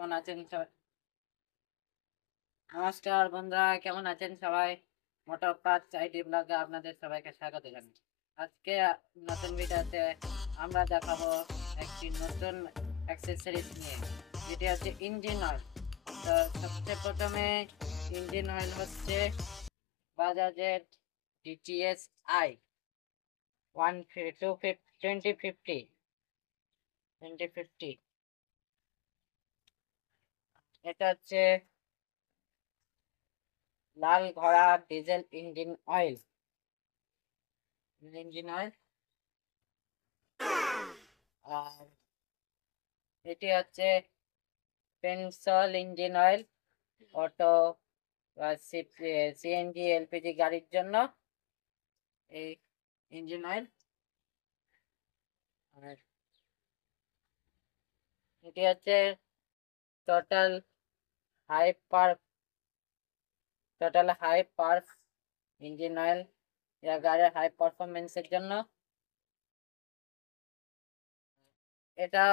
কেমন আছেন সবাই? নমস্কার বন্ধুরা, কেমন আছেন সবাই? মোটর পার্টস আইডি ব্লগে আপনাদের সবাইকে স্বাগত জানাই। আজকে নতুন ভিডিওতে আমরা দেখাবো একটি নতুন অ্যাক্সেসরিজ নিয়ে, যেটি হচ্ছে ইঞ্জিন অয়েল। তো সবচেয়ে প্রথমে ইঞ্জিন অয়েল হচ্ছে বাজাজের ডিটিএস আই 2050। এটা হচ্ছে লাল ঘোড়া ডিজেল ইঞ্জিন অয়েল। আর এটি হচ্ছে পেনসল ইঞ্জিন অয়েল, অটো বা সিএনজি এলপিজি গাড়ির জন্য এই ইঞ্জিন অয়েল। আর এটি হচ্ছে টোটাল হাই পার হাই পার ইঞ্জিন অয়েল, যা গাড়ির হাই পারফরমেন্সের জন্য। এটা